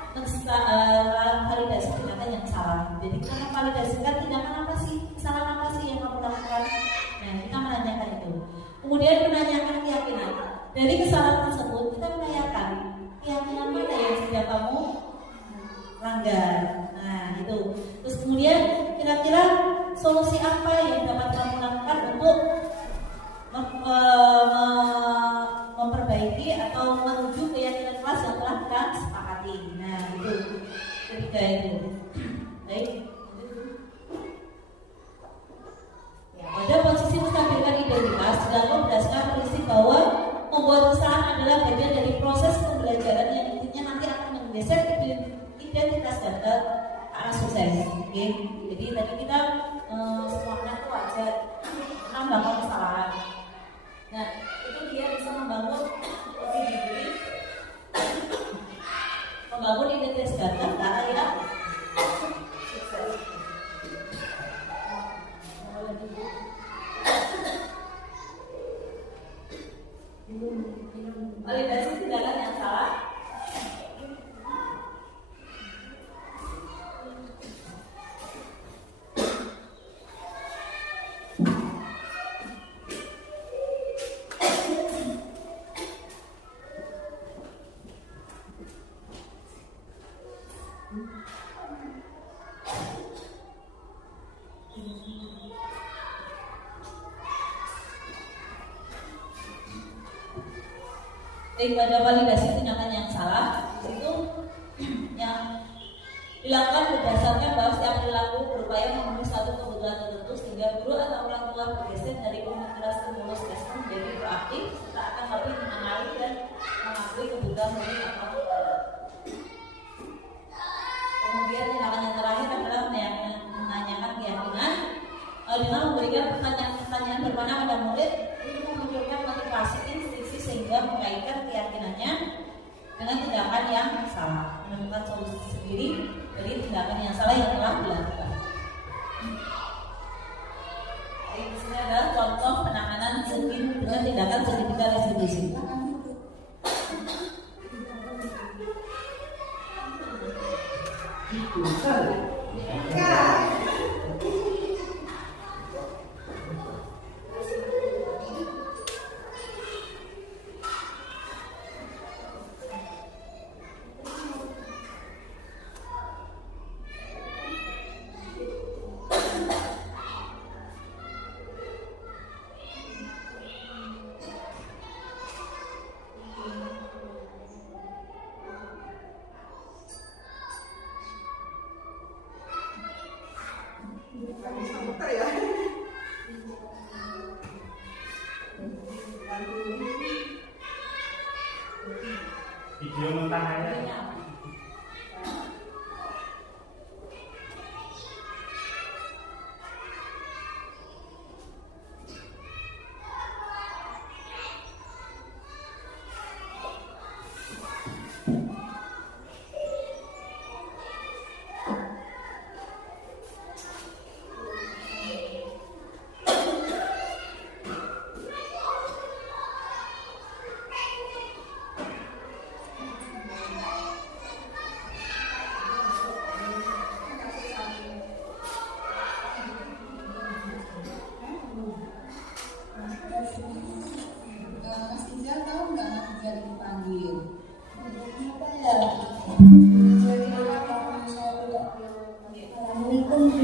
validasi tindakan yang salah. Jadi kita validasikan tindakan apa sih? Kesalahan apa sih yang kamu lakukan? Nah, kita menanyakan itu. Kemudian menanyakan keyakinan. Dari kesalahan tersebut kita menanyakan keyakinan mana yang sudah kamu langgar. Nah, itu. Terus kemudian kira-kira solusi apa yang dapat kamu lakukan untuk memperbaiki atau menuju keyakinan kelas yang telah kita sepakati. Nah, itu ketiga itu. Baik. Ya, pada posisi menstabilkan identitas dilakukan berdasarkan prinsip bahwa membuat kesalahan adalah bagian dari proses pembelajaran yang intinya nanti akan menggeser identitas data ke arah sukses. Oke. Jadi tadi kita semuanya itu wajar kita melakukan kesalahan. Nah, itu dia bisa membangun diri, membangun identitas data karena ya sukses. Validasi tindakan yang salah. Pada validasi tindakan yang salah itu yang dilakukan berdasarkan bahwa setiap perilaku berupaya memenuhi suatu kebutuhan tertentu sehingga guru atau orang tua bergeser dari pemikiran stimulus respon menjadi proaktif serta akan lebih mengenali dan mengakui kebutuhan murid atau kemudian tindakan yang terakhir adalah menanyakan keyakinan dengan memberikan pertanyaan bermakna pada murid untuk memunculkan motivasi instruksi sehingga mengaitkan keyakinannya dengan tindakan yang salah, menemukan solusi sendiri dari tindakan yang salah yang telah dilakukan. Jadi di sini adalah contoh penanganan dengan tindakan segitiga restitusi.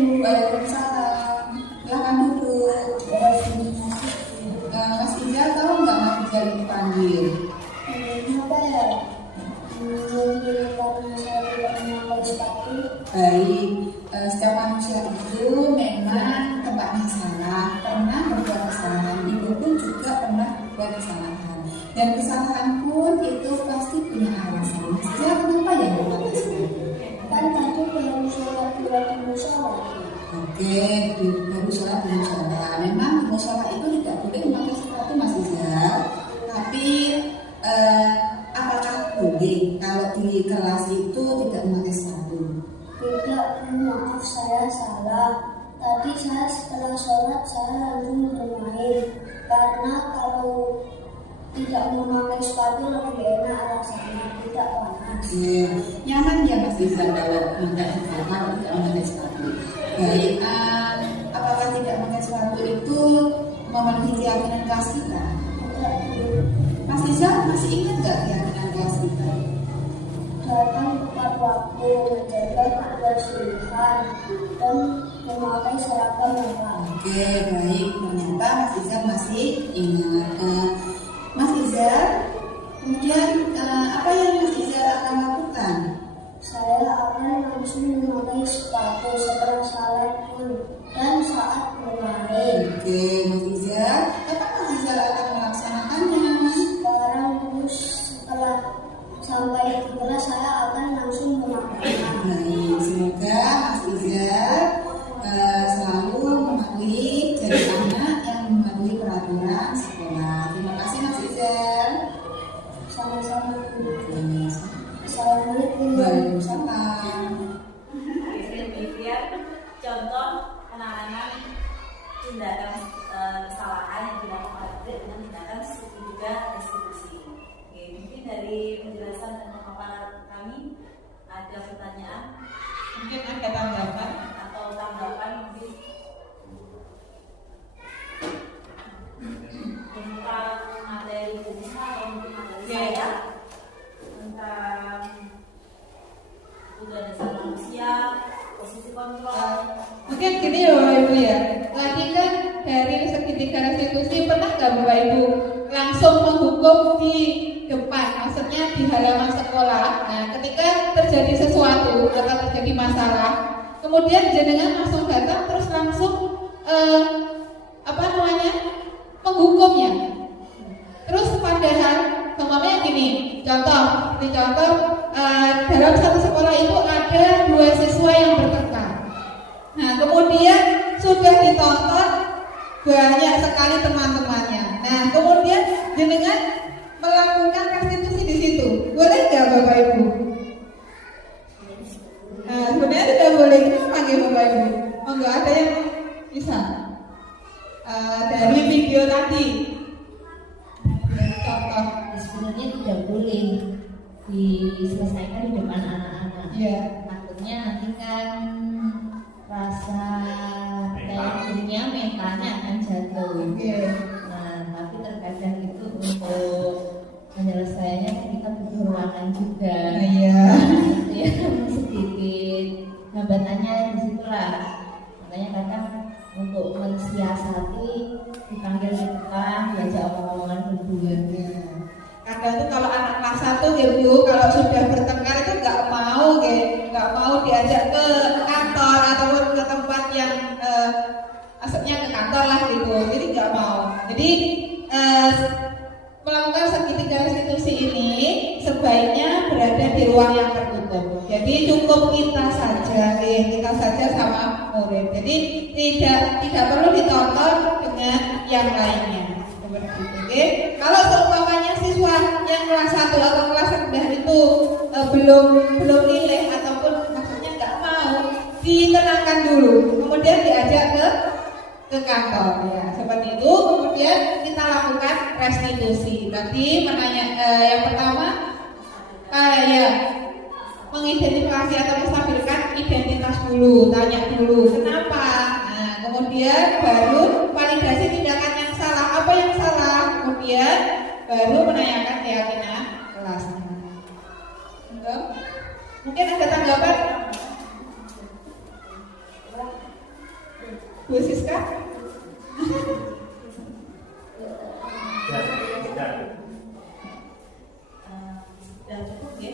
Waalaikumsalam. Silahkan duduk. Mas Ija tahu nggak Mas Ija dipanggil? Kenapa ya? Karena saya tidak memakai sepatu. Baik, setiap manusia itu memang tempat masalah, pernah berbuat kesalahan. Ibu pun juga pernah berbuat kesalahan. Dan kesalahan pun itu pasti punya alasan. Mas Ija kenapa ya memakai sepatu? Kan tadi baru sholat di musola. Oke, baru sholat di musola. Memang di musola itu tidak boleh memakai sepatu Mas Ija. Tapi apakah boleh kalau di kelas itu tidak memakai sepatu? Tidak, maaf saya salah. Tadi saya setelah sholat saya langsung bermain. Karena kalau tidak memakai sepatu lebih enak rasanya, tidak panas. Nyaman ya Mas Ija kalau memakai sepatu, kalau tidak memakai sepatu. Baik, apakah tidak memakai sepatu itu memenuhi keyakinan kelas kita? Mas Ija masih ingat nggak keyakinan kelas kita? Datang tepat waktu, menjaga kebersihan, dan memakai seragam merah. Oke, baik. Ternyata Mas Ija masih ingat. Mas Ija, kemudian apa yang Mas Ija akan lakukan? Saya akan langsung memakai sepatu setelah salat dan saat bermain. Oke, Mas Ija, kapan Mas Ija akan melaksanakannya? Sekarang terus setelah sampai di kelas saya akan langsung memakainya. Baik, semoga Mas Ija selalu mematuhi jadi anak yang mematuhi peraturan sekolah. Terima kasih Mas Ija. Sama-sama. Assalamualaikum. Waalaikumsalam. Demikian contoh penanganan tindakan kesalahan yang dilakukan oleh dengan tindakan segitiga restitusi. Oke, mungkin dari penjelasan dan pemaparan kami ada pertanyaan, mungkin ada tanggapan atau tanggapan mungkin tentang materi Bunisa atau mungkin materi saya tentang budaya dasar manusia, posisi kontrol. Mungkin gini ya Bapak Ibu ya. Tadi kan dari segitiga restitusi pernah nggak Bapak Ibu langsung menghukum di depan, maksudnya di halaman sekolah. Nah, ketika terjadi sesuatu atau terjadi masalah, kemudian jenengan langsung datang terus langsung menghukumnya. Terus padahal umpamanya gini, contoh dalam satu sekolah itu ada 2 siswa yang bertengkar. Nah, kemudian sudah ditonton banyak sekali teman-temannya. Nah, kemudian jenengan melakukan restitusi di situ. Boleh nggak Bapak Ibu? Nah, sebenarnya tidak boleh. Kenapa nggak Bapak Ibu? Oh, nggak ada yang bisa. Dari video tadi. Contoh. Sebenarnya tidak boleh diselesaikan di depan anak-anak. Takutnya nanti kan rasa tensinya mentalnya akan jatuh. Nah, tapi terkadang itu untuk penyelesaiannya kita butuh ruangan juga. Itu ya sedikit hambatannya di situlah. Makanya kadang untuk mensiasati dipanggil di depan, diajak omong-omongan berdua. Kadang tuh kalau anak kelas 1 ya Bu, kalau sudah bertengkar itu nggak mau diajak ke kantor ataupun ke tempat yang maksudnya ke kantor lah gitu. Jadi nggak mau. Jadi melakukan segitiga restitusi ini sebaiknya berada di ruang yang tertutup. Jadi cukup kita saja sama murid. Jadi tidak perlu ditonton dengan yang lainnya. Oke. Kalau seumpamanya siswa yang kelas 1 atau kelas rendah itu belum lilih ataupun maksudnya nggak mau, ditenangkan dulu, kemudian diajak ke kantor ya seperti itu. Kemudian kita lakukan restitusi. Tadi yang pertama mengidentifikasi atau menstabilkan identitas dulu, tanya dulu kenapa. Nah, kemudian baru validasi tindakan yang salah, apa yang salah, kemudian baru menanyakan keyakinan kelasnya. Mungkin ada tanggapan? Bu Siska? Sudah cukup ya?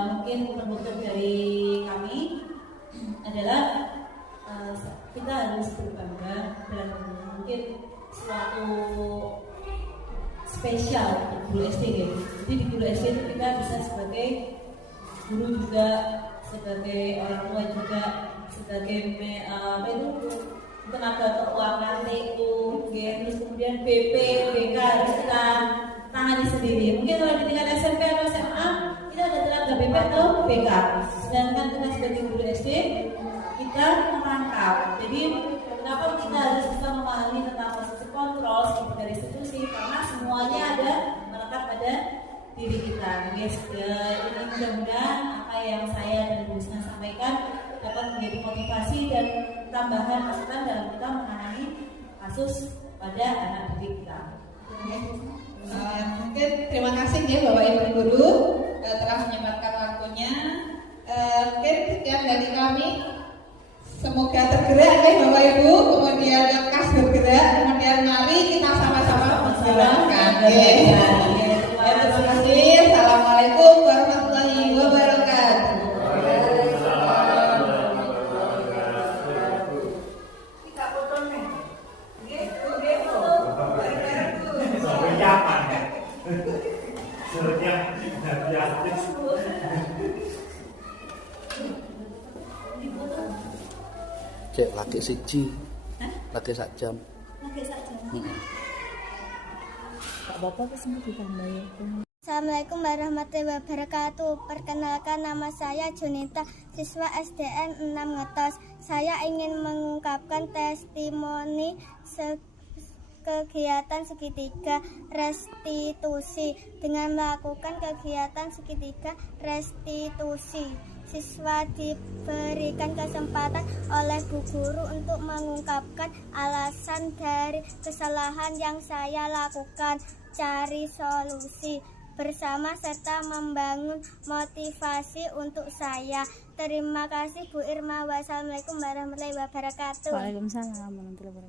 Mungkin penutup dari kami adalah kita harus berbangga dan mungkin suatu spesial untuk guru SD ya. Jadi di guru SD itu kita bisa sebagai guru juga, sebagai orang tua juga, sebagai tenaga keuangan itu, terus kemudian BP, BK harus kita tangani sendiri. Mungkin kalau di tingkat SMP atau SMA kita ada tenaga BP atau BK. Sedangkan kita sebagai guru SD kita merangkap. Jadi kenapa kita harus bisa memahami tentang posisi kontrol sebagai institusi? Karena semuanya ada melekat pada diri kita. Guys, ini mudah-mudahan apa yang saya dan Bu Risma sampaikan dapat menjadi motivasi dan tambahan masukan dalam kita menangani kasus pada anak didik kita. Mungkin terima kasih ya Bapak Ibu guru telah menyempatkan waktunya. Mungkin sekian dari kami. Semoga tergerak ya Bapak Ibu, kemudian lekas bergerak, kemudian mari kita sama-sama menjalankan. Terima kasih. Assalamualaikum warahmatullahi wabarakatuh. Cek laki siji. Laki sak jam. Laki sak jam. Pak Bapak kesini ditambahin. Assalamualaikum warahmatullahi wabarakatuh. Perkenalkan, nama saya Junita, siswa SDN 6 Ngetos. Saya ingin mengungkapkan testimoni kegiatan segitiga restitusi. Dengan melakukan kegiatan segitiga restitusi, siswa diberikan kesempatan oleh Bu Guru untuk mengungkapkan alasan dari kesalahan yang saya lakukan, cari solusi bersama serta membangun motivasi untuk saya. Terima kasih Bu Irma. Wassalamualaikum warahmatullahi wabarakatuh. Waalaikumsalam warahmatullahi wabarakatuh.